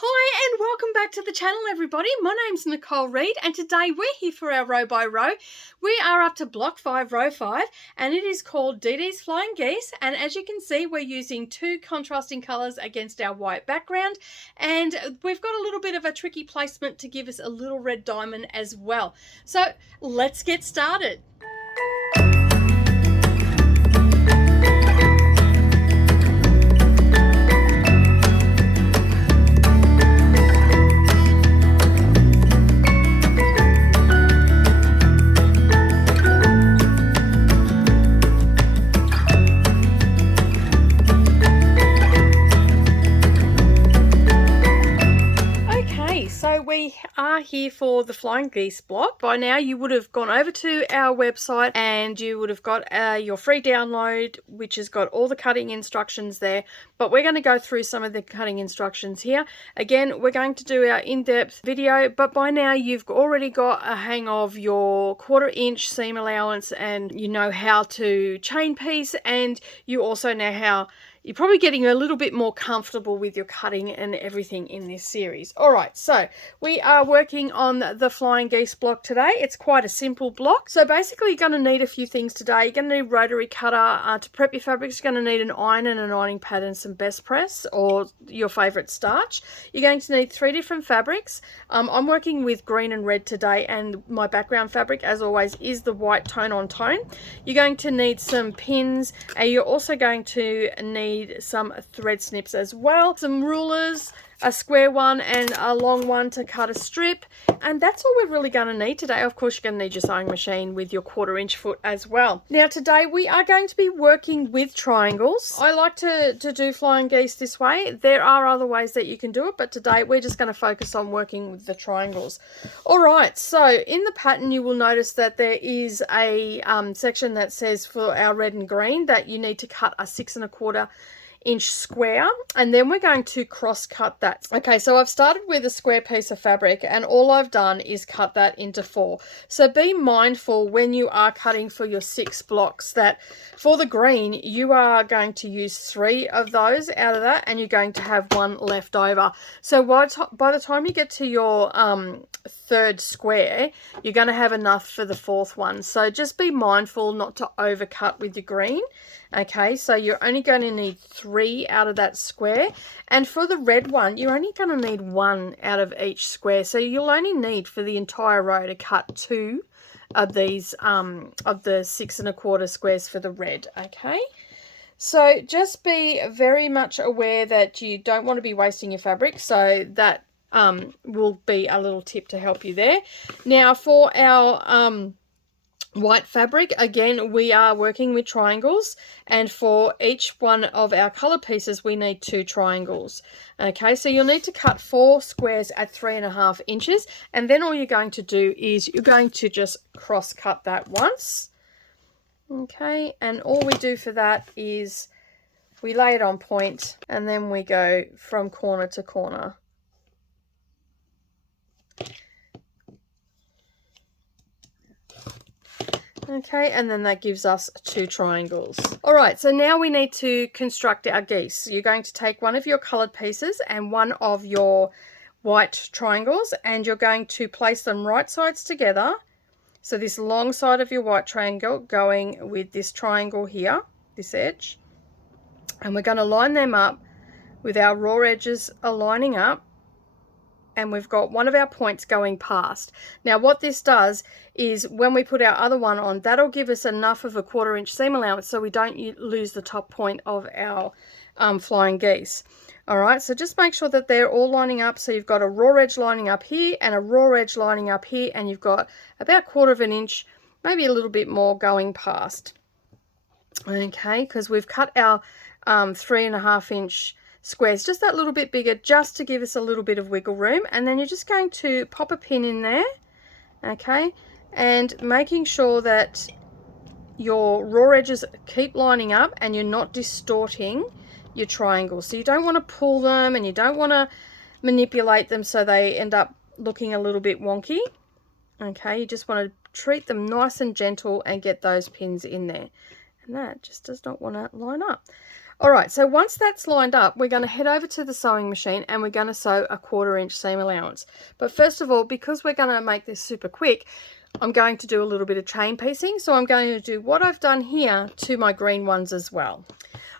Hi and welcome back to the channel, everybody. My name's Nicole Reid and today we're here for our row by row. We are up to block 5, row 5, and it is called DDs Flying Geese, and as you can see we're using two contrasting colours against our white background, and we've got a little bit of a tricky placement to give us a little red diamond as well. So let's get started. So we are here for the Flying Geese block. By now you would have gone over to our website and you would have got your free download, which has got all the cutting instructions there, but we're going to go through some of the cutting instructions here. Again, we're going to do our in-depth video, but by now you've already got a hang of your 1/4 inch seam allowance and you know how to chain piece, and you also know how you're probably getting a little bit more comfortable with your cutting and everything in this series. All right, so we are working on the Flying Geese block today. It's quite a simple block. So basically you're going to need a few things today. You're going to need rotary cutter to prep your fabrics. You're going to need an iron and an ironing pad and some best press or your favorite starch. You're going to need 3 different fabrics. I'm working with green and red today, and my background fabric, as always, is the white tone on tone. You're going to need some pins, and you're also going to need some thread snips as well, some rulers, a square one and a long one to cut a strip, and that's all we're really going to need today. Of course, you're going to need your sewing machine with your 1/4 inch foot as well. Now today we are going to be working with triangles. I like to do Flying Geese this way. There are other ways that you can do it, but today we're just going to focus on working with the triangles. All right, so in the pattern you will notice that there is a section that says for our red and green that you need to cut a 6 1/4 inch square, and then we're going to cross cut that. Okay, so I've started with a square piece of fabric and all I've done is cut that into 4. So be mindful when you are cutting for your 6 blocks that for the green you are going to use 3 of those out of that, and you're going to have 1 left over. So by the time you get to your 3rd square, you're going to have enough for the 4th one. So just be mindful not to overcut with your green. Okay, so you're only going to need 3 out of that square, and for the red one you're only going to need 1 out of each square. So you'll only need for the entire row to cut 2 of these of the 6 1/4 squares for the red. Okay, so just be very much aware that you don't want to be wasting your fabric, so that will be a little tip to help you there. Now for our white fabric, again we are working with triangles, and for each one of our color pieces we need 2 triangles. Okay, so you'll need to cut 4 squares at 3 1/2 inches, and then all you're going to do is you're going to just cross cut that once. Okay, and all we do for that is we lay it on point and then we go from corner to corner. Okay, and then that gives us 2 triangles. All right, so now we need to construct our geese. You're going to take one of your colored pieces and one of your white triangles, and you're going to place them right sides together. So this long side of your white triangle going with this triangle here, this edge, and we're going to line them up with our raw edges aligning up, and we've got one of our points going past. Now what this does is when we put our other one on, that'll give us enough of a 1/4 inch seam allowance so we don't lose the top point of our Flying Geese. All right, so just make sure that they're all lining up. So you've got a raw edge lining up here and a raw edge lining up here, and you've got about 1/4 inch, maybe a little bit more going past. Okay, because we've cut our 3 1/2 inch squares just that little bit bigger, just to give us a little bit of wiggle room. And then you're just going to pop a pin in there, okay, and making sure that your raw edges keep lining up and you're not distorting your triangles. So you don't want to pull them and you don't want to manipulate them so they end up looking a little bit wonky. Okay, you just want to treat them nice and gentle and get those pins in there, and that just does not want to line up. All right, so once that's lined up, we're going to head over to the sewing machine and we're going to sew a 1/4 inch seam allowance. But first of all, because we're going to make this super quick, I'm going to do a little bit of chain piecing. So I'm going to do what I've done here to my green ones as well.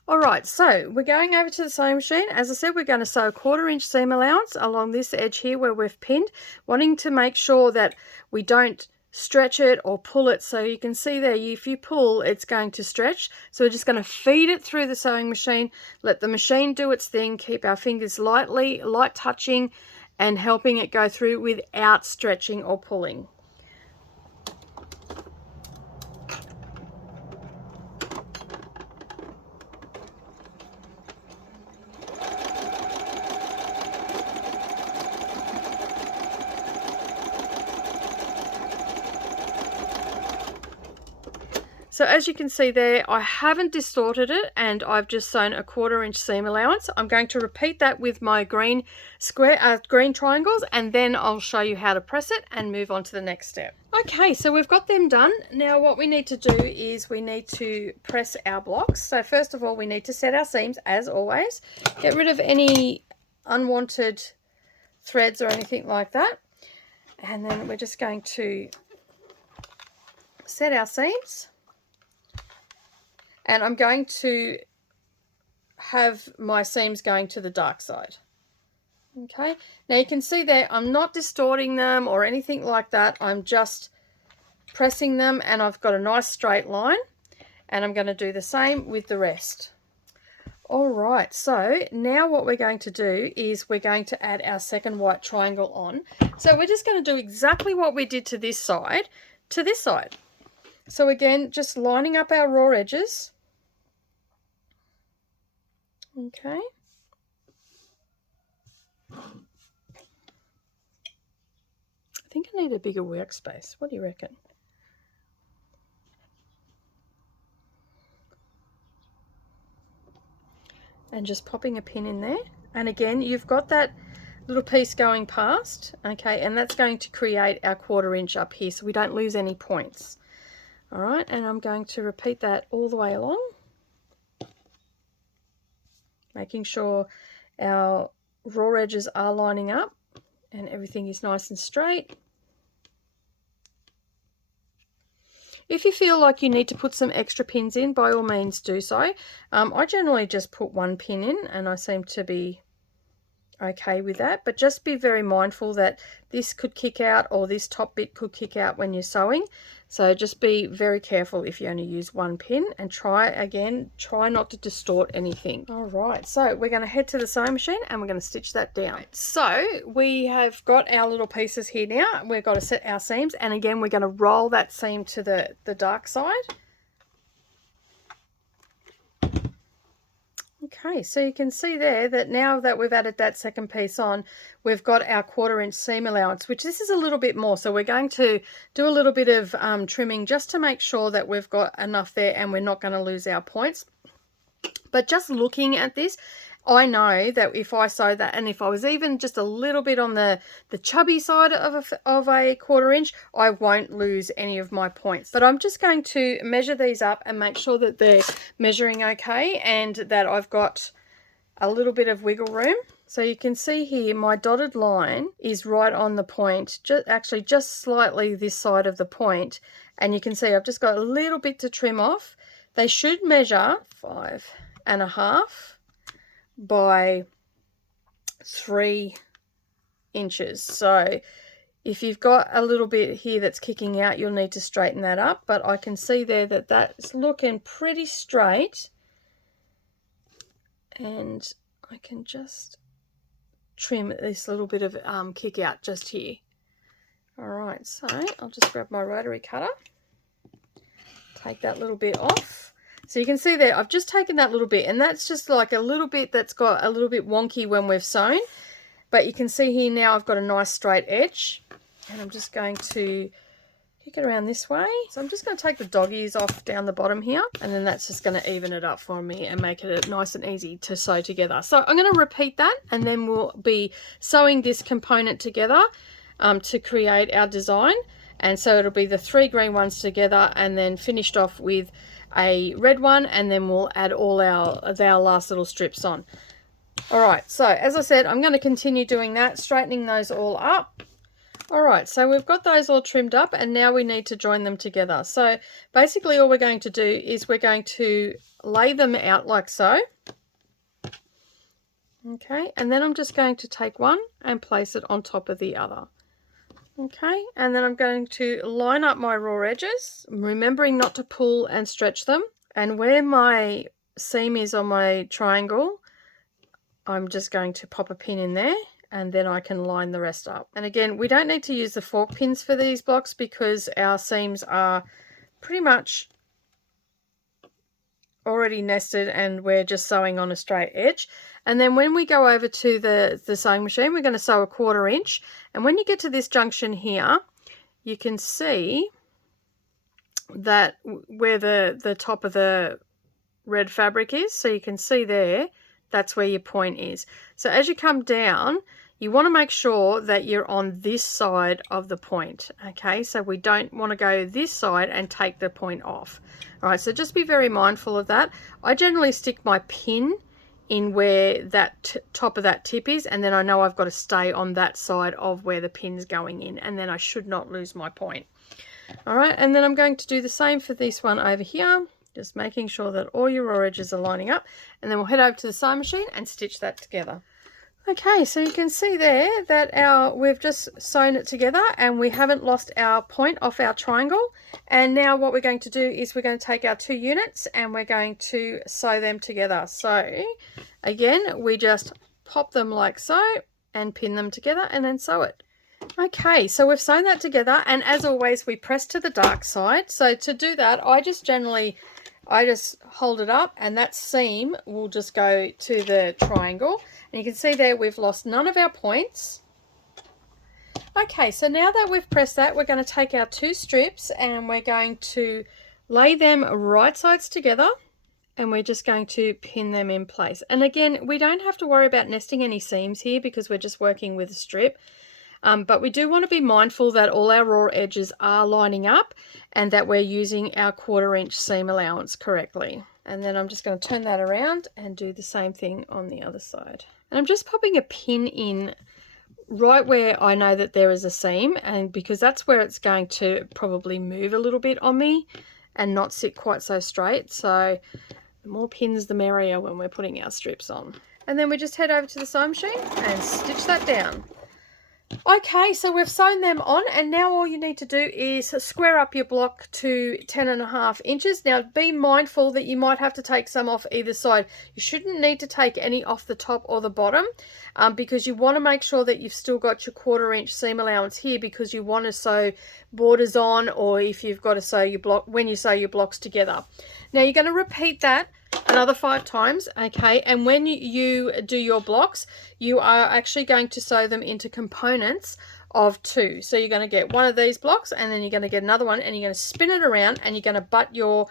All right, so we're going over to the sewing machine. As I said, we're going to sew a 1/4 inch seam allowance along this edge here where we've pinned, wanting to make sure that we don't stretch it or pull it. So you can see there, if you pull, it's going to stretch. So we're just going to feed it through the sewing machine, let the machine do its thing, keep our fingers light touching and helping it go through without stretching or pulling. So as you can see there, I haven't distorted it and I've just sewn a 1/4 inch seam allowance. I'm going to repeat that with my green green triangles, and then I'll show you how to press it and move on to the next step. Okay, so we've got them done. Now what we need to do is we need to press our blocks. So first of all, we need to set our seams as always. Get rid of any unwanted threads or anything like that. And then we're just going to set our seams. And I'm going to have my seams going to the dark side. Okay, now you can see there, I'm not distorting them or anything like that. I'm just pressing them and I've got a nice straight line. And I'm going to do the same with the rest. All right, so now what we're going to do is we're going to add our second white triangle on. So we're just going to do exactly what we did to this side, to this side. So again, just lining up our raw edges. Okay. I think I need a bigger workspace. What do you reckon? And just popping a pin in there. And again, you've got that little piece going past, okay, and that's going to create our 1/4 inch up here so we don't lose any points. All right, and I'm going to repeat that all the way along, making sure our raw edges are lining up and everything is nice and straight. If you feel like you need to put some extra pins in, by all means do so. I generally just put one pin in and I seem to be okay with that, but just be very mindful that this could kick out or this top bit could kick out when you're sewing. So just be very careful if you only use one pin, and try not to distort anything. All right, so we're going to head to the sewing machine and we're going to stitch that down. So we have got our little pieces here now. We've got to set our seams, and again we're going to roll that seam to the dark side. Okay, so you can see there that now that we've added that second piece on, we've got our 1/4 inch seam allowance, which this is a little bit more. So we're going to do a little bit of trimming just to make sure that we've got enough there and we're not going to lose our points. But just looking at this, I know that if I sew that, and if I was even just a little bit on the chubby side of a 1/4 inch, I won't lose any of my points. But I'm just going to measure these up and make sure that they're measuring okay and that I've got a little bit of wiggle room. So you can see here my dotted line is right on the point, actually just slightly this side of the point, and you can see I've just got a little bit to trim off. They should measure 5.5 by 3 inches. So if you've got a little bit here that's kicking out, you'll need to straighten that up, but I can see there that that's looking pretty straight, and I can just trim this little bit of kick out just here. All right, so I'll just grab my rotary cutter, take that little bit off. So you can see there, I've just taken that little bit, and that's just like a little bit that's got a little bit wonky when we've sewn. But you can see here now I've got a nice straight edge, and I'm just going to kick it around this way. So I'm just going to take the dog ears off down the bottom here, and then that's just going to even it up for me and make it nice and easy to sew together. So I'm going to repeat that, and then we'll be sewing this component together to create our design. And so it'll be the 3 green ones together and then finished off with a red one, and then we'll add all our last little strips on. All right, so as I said, I'm going to continue doing that, straightening those all up. All right, so we've got those all trimmed up, and now we need to join them together. So basically all we're going to do is we're going to lay them out like so. Okay, and then I'm just going to take one and place it on top of the other. Okay, and then I'm going to line up my raw edges, remembering not to pull and stretch them. And where my seam is on my triangle, I'm just going to pop a pin in there, and then I can line the rest up. And again, we don't need to use the fork pins for these blocks because our seams are pretty much already nested and we're just sewing on a straight edge. And then when we go over to the sewing machine, we're going to sew a 1/4 inch. And when you get to this junction here, you can see that where the top of the red fabric is. So you can see there, that's where your point is. So as you come down, you want to make sure that you're on this side of the point. Okay, so we don't want to go this side and take the point off. All right, so just be very mindful of that. I generally stick my pin in where that top of that tip is, and then I know I've got to stay on that side of where the pin's going in, and then I should not lose my point. All right, and then I'm going to do the same for this one over here, just making sure that all your raw edges are lining up, and then we'll head over to the sewing machine and stitch that together. Okay, so you can see there that we've just sewn it together and we haven't lost our point off our triangle. And now what we're going to do is we're going to take our 2 units and we're going to sew them together. So again, we just pop them like so and pin them together and then sew it. Okay, so we've sewn that together, and as always we press to the dark side. So to do that, I just hold it up and that seam will just go to the triangle. And you can see there we've lost none of our points. Okay, so now that we've pressed that, we're going to take our 2 strips and we're going to lay them right sides together, and we're just going to pin them in place. And again, we don't have to worry about nesting any seams here because we're just working with a strip. But we do want to be mindful that all our raw edges are lining up and that we're using our 1/4 inch seam allowance correctly. And then I'm just going to turn that around and do the same thing on the other side. And I'm just popping a pin in right where I know that there is a seam, and because that's where it's going to probably move a little bit on me and not sit quite so straight. So the more pins the merrier when we're putting our strips on. And then we just head over to the sewing machine and stitch that down. Okay, so we've sewn them on, and now all you need to do is square up your block to 10.5 inches. Now be mindful that you might have to take some off either side. You shouldn't need to take any off the top or the bottom because you want to make sure that you've still got your 1/4 inch seam allowance here, because you want to sew borders on, or if you've got to sew your block when you sew your blocks together. Now you're going to repeat that another 5 times, okay? And when you do your blocks, you are actually going to sew them into components of 2. So you're going to get one of these blocks, and then you're going to get another one, and you're going to spin it around, and you're going to butt your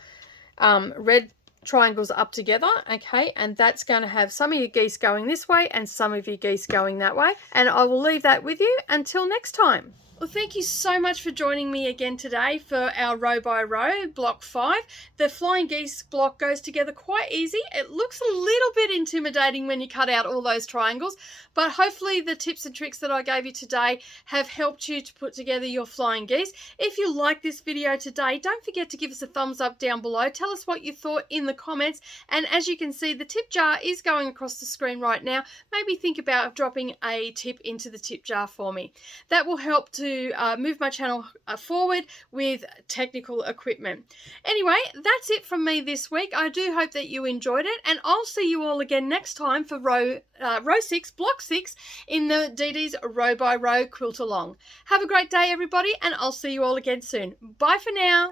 red triangles up together, okay? And that's going to have some of your geese going this way and some of your geese going that way. And I will leave that with you until next time. Well, thank you so much for joining me again today for our row by row block 5. The Flying Geese block goes together quite easy. It looks a little bit intimidating when you cut out all those triangles, but hopefully the tips and tricks that I gave you today have helped you to put together your Flying Geese. If you like this video today, don't forget to give us a thumbs up down below. Tell us what you thought in the comments. And as you can see, the tip jar is going across the screen right now. Maybe think about dropping a tip into the tip jar for me. That will help to move my channel forward with technical equipment. Anyway, that's it from me this week. I do hope that you enjoyed it, and I'll see you all again next time for row 6, block 6 in the DDs Row by Row Quilt-a-Long. Have a great day, everybody, and I'll see you all again soon. Bye for now.